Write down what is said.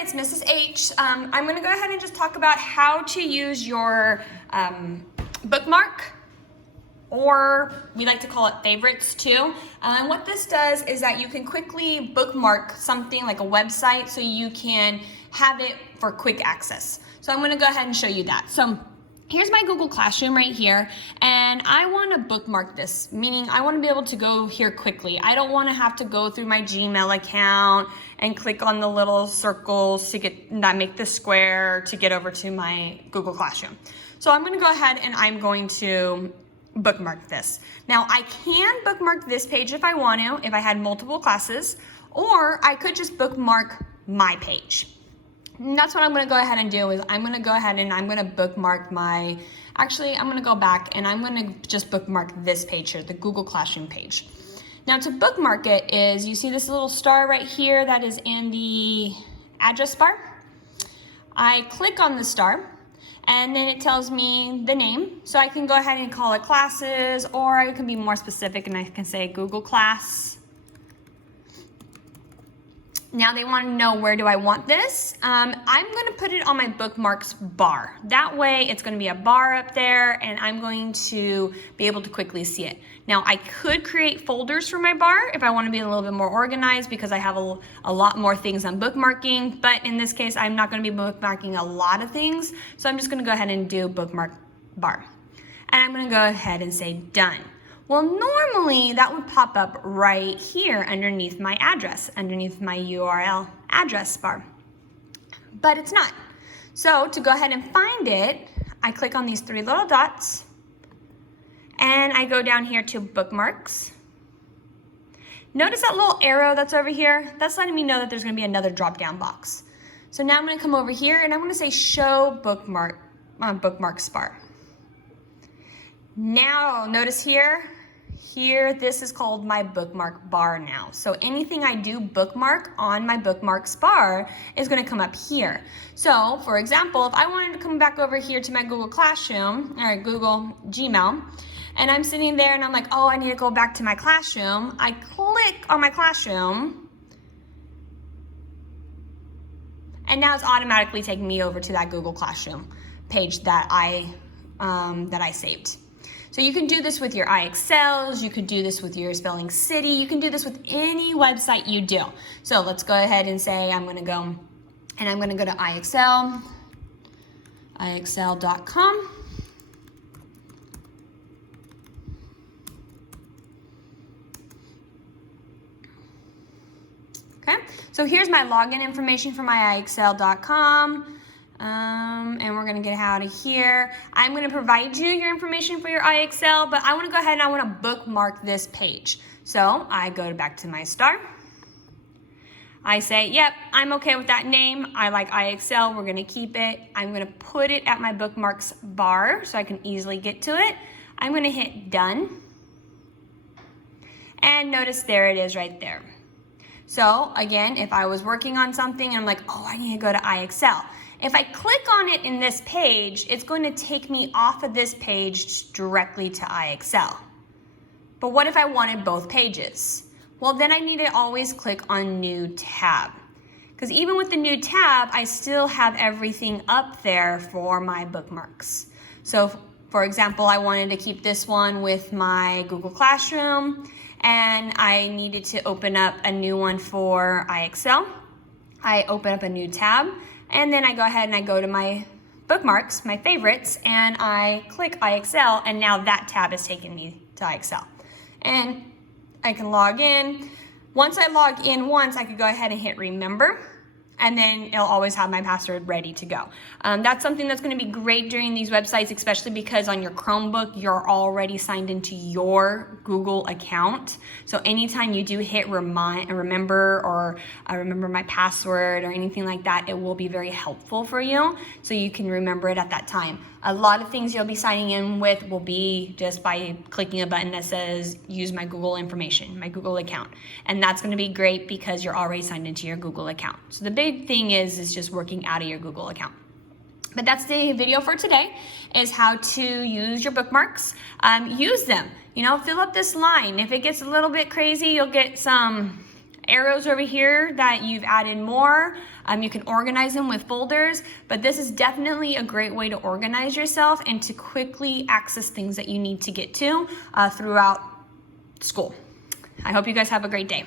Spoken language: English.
it's Mrs. H. I'm going to go ahead and just talk about how to use your bookmark, or we like to call it favorites too. And what this does is that you can quickly bookmark something like a website so you can have it for quick access. So I'm going to go ahead and show you that. So here's my Google Classroom right here, and I want to bookmark this, meaning I want to be able to go here quickly. I don't want to have to go through my Gmail account and click on the little circles to get that make the square to get over to my Google Classroom. So I'm going to go ahead and I'm going to bookmark this. Now I can bookmark this page if I want to, if I had multiple classes, or I could just bookmark my page. And that's what I'm going to go ahead and do is I'm going to go ahead and I'm going to bookmark my, actually I'm going to go back and I'm going to just bookmark this page here, the Google Classroom page. Now to bookmark it is, you see this little star right here that is in the address bar. I click on the star and then it tells me the name. So I can go ahead and call it classes, or I can be more specific and I can say Google Class. Now they want to know, where do I want this? I'm going to put it on my bookmarks bar. That way it's going to be a bar up there and I'm going to be able to quickly see it. Now I could create folders for my bar if I want to be a little bit more organized because I have a lot more things I'm bookmarking, but in this case I'm not going to be bookmarking a lot of things, so I'm just going to go ahead and do bookmark bar. And I'm going to go ahead and say done. Well, normally that would pop up right here underneath my address, underneath my URL address bar, but it's not. So to go ahead and find it, I click on these three little dots and I go down here to bookmarks. Notice that little arrow that's over here? That's letting me know that there's gonna be another drop-down box. So now I'm gonna come over here and I'm gonna say show bookmark on bookmarks bar. Now notice here, this is called my bookmark bar now. So anything I do bookmark on my bookmarks bar is going to come up here. So for example, if I wanted to come back over here to my Google Classroom or Google Gmail, and I'm sitting there and I'm like, oh, I need to go back to my classroom. I click on my classroom and now it's automatically taking me over to that Google Classroom page that I saved. So you can do this with your iExcels, you could do this with your Spelling City, you can do this with any website you do. So let's go ahead and say I'm gonna go to iExcel, iExcel.com. Okay, so here's my login information for my iExcel.com. And we're gonna get out of here. I'm gonna provide you your information for your iExcel, but I wanna go ahead and I wanna bookmark this page. So I go back to my star. I say, yep, I'm okay with that name. I like iExcel, we're gonna keep it. I'm gonna put it at my bookmarks bar so I can easily get to it. I'm gonna hit done. And notice there it is right there. So again, if I was working on something and I'm like, oh, I need to go to iExcel. If I click on it in this page, it's going to take me off of this page directly to iExcel. But what if I wanted both pages? Well, then I need to always click on New Tab. Because even with the new tab, I still have everything up there for my bookmarks. So for example, I wanted to keep this one with my Google Classroom, and I needed to open up a new one for iExcel. I open up a new tab, and then I go ahead and I go to my bookmarks, my favorites, and I click iExcel, and now that tab is taking me to iExcel. And I can log in. Once I log in once, I could go ahead and hit remember, and then it'll always have my password ready to go. That's something that's gonna be great during these websites, especially because on your Chromebook, you're already signed into your Google account. So anytime you do hit remember or remember my password or anything like that, it will be very helpful for you so you can remember it at that time. A lot of things you'll be signing in with will be just by clicking a button that says use my Google information, my Google account. And that's gonna be great because you're already signed into your Google account. So the big thing is just working out of your Google account. But that's the video for today, is how to use your bookmarks. Use them, fill up this line. If it gets a little bit crazy, you'll get some arrows over here that you've added more. You can organize them with folders, but this is definitely a great way to organize yourself and to quickly access things that you need to get to throughout school. I hope you guys have a great day.